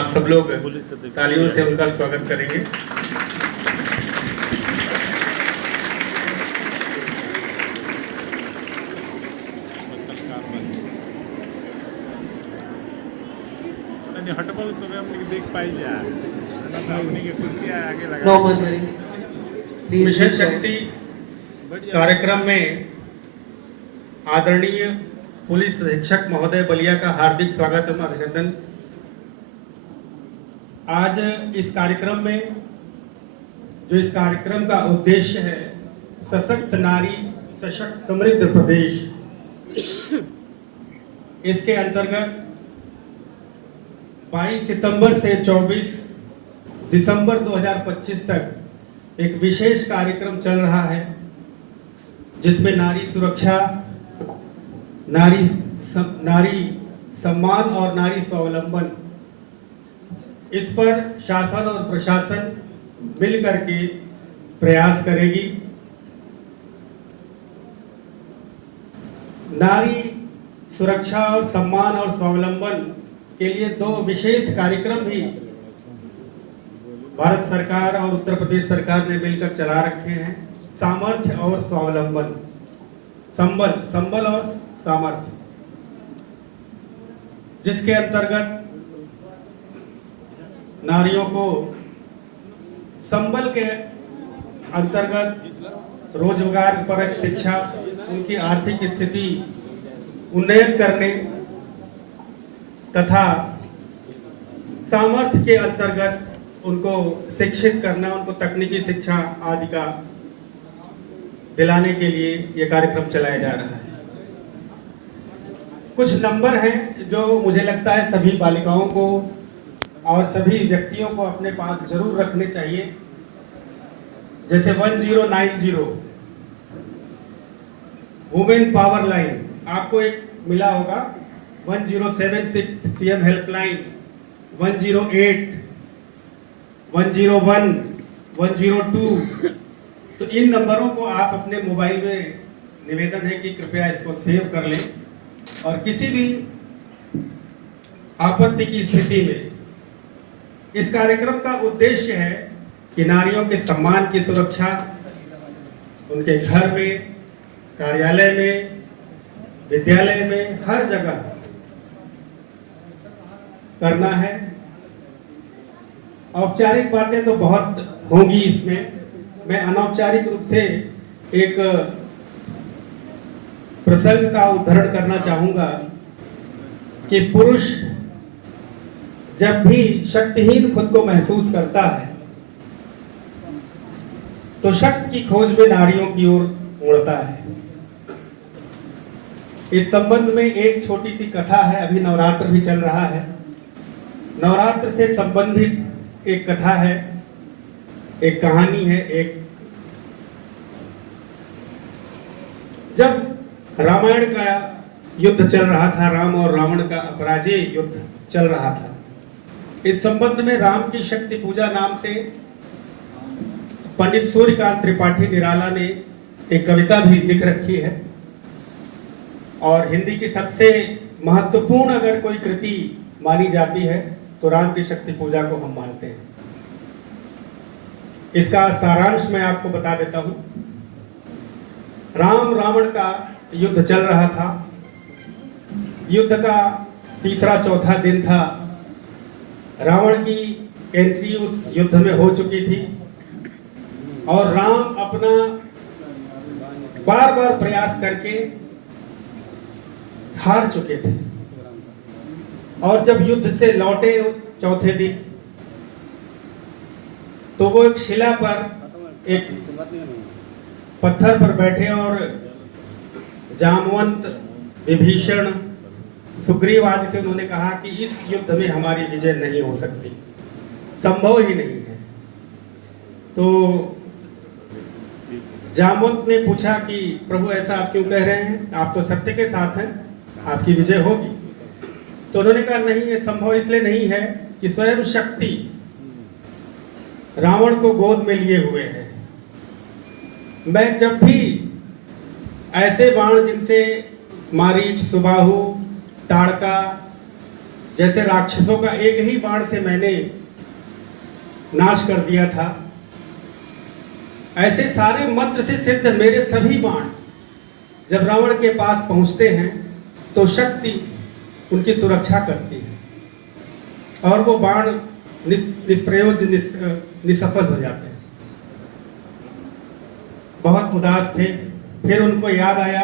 आप सब लोग तालियों से उनका स्वागत करेंगे। मिशन शक्ति कार्यक्रम में आदरणीय पुलिस अधीक्षक महोदय बलिया का हार्दिक स्वागत एवं अभिनंदन। आज इस कार्यक्रम में जो इस कार्यक्रम का उद्देश्य है सशक्त नारी सशक्त समृद्ध प्रदेश, इसके अंतर्गत 22 सितंबर से 24 दिसंबर 2025 तक एक विशेष कार्यक्रम चल रहा है जिसमें नारी सुरक्षा, नारी सम्मान और नारी स्वावलंबन, इस पर शासन और प्रशासन मिलकर के प्रयास करेगी। नारी सुरक्षा और सम्मान और स्वावलंबन के लिए दो विशेष कार्यक्रम भी भारत सरकार और उत्तर प्रदेश सरकार ने मिलकर चला रखे हैं। सामर्थ्य और स्वावलंबन, संबल और सामर्थ्य, जिसके अंतर्गत नारियों को संबल के अंतर्गत रोजगार परक शिक्षा, उनकी आर्थिक स्थिति उन्नयन करने तथा सामर्थ्य के अंतर्गत उनको शिक्षित करना, उनको तकनीकी शिक्षा आदि का दिलाने के लिए ये कार्यक्रम चलाया जा रहा है। कुछ नंबर हैं जो मुझे लगता है सभी बालिकाओं को और सभी व्यक्तियों को अपने पास जरूर रखने चाहिए। जैसे 1090 वुमेन पावर लाइन आपको एक मिला होगा, 1076 सीएम हेल्पलाइन, 108, 101, 102। तो इन नंबरों को आप अपने मोबाइल में, निवेदन है कि कृपया इसको सेव कर लें और किसी भी आपत्ति की स्थिति में इस कार्यक्रम का उद्देश्य है कि नारियों के सम्मान की सुरक्षा उनके घर में, कार्यालय में, विद्यालय में, हर जगह करना है। औपचारिक बातें तो बहुत होंगी इसमें, मैं अनौपचारिक रूप से एक प्रसंग का उद्धरण करना चाहूंगा कि पुरुष जब भी शक्तिहीन खुद को महसूस करता है तो शक्ति की खोज में नारियों की ओर मुड़ता है। इस संबंध में एक छोटी सी कथा है। अभी नवरात्र भी चल रहा है, नवरात्र से संबंधित एक कथा है, एक कहानी है। एक जब रामायण का युद्ध चल रहा था, राम और रावण का अपराजय युद्ध चल रहा था, इस संबंध में राम की शक्ति पूजा नाम से पंडित सूर्यकांत त्रिपाठी निराला ने एक कविता भी लिख रखी है और हिंदी की सबसे महत्वपूर्ण अगर कोई कृति मानी जाती है तो राम की शक्ति पूजा को हम मानते हैं। इसका सारांश मैं आपको बता देता हूं। राम रावण का युद्ध चल रहा था, युद्ध का तीसरा चौथा दिन था, रावण की एंट्री उस युद्ध में हो चुकी थी और राम अपना बार बार प्रयास करके हार चुके थे और जब युद्ध से लौटे चौथे दिन तो वो एक शिला पर, एक पत्थर पर बैठे और जामवंत, विभीषण, सुग्रीव आदि से उन्होंने कहा कि इस युद्ध में हमारी विजय नहीं हो सकती, संभव ही नहीं है। तो जामवंत ने पूछा कि प्रभु ऐसा आप क्यों कह रहे हैं, आप तो सत्य के साथ हैं, आपकी विजय होगी। तो उन्होंने कहा नहीं, ये संभव इसलिए नहीं है कि स्वयं शक्ति रावण को गोद में लिए हुए है। मैं जब भी ऐसे बाण जिनसे मारीच, सुबाहु, ताड़का जैसे राक्षसों का एक ही बाण से मैंने नाश कर दिया था, ऐसे सारे मंत्र से सिद्ध मेरे सभी बाण जब रावण के पास पहुंचते हैं तो शक्ति उनकी सुरक्षा करती है और वो बाण निष्प्रयोज्य निसफल हो जाते हैं। बहुत उदास थे। फिर उनको याद आया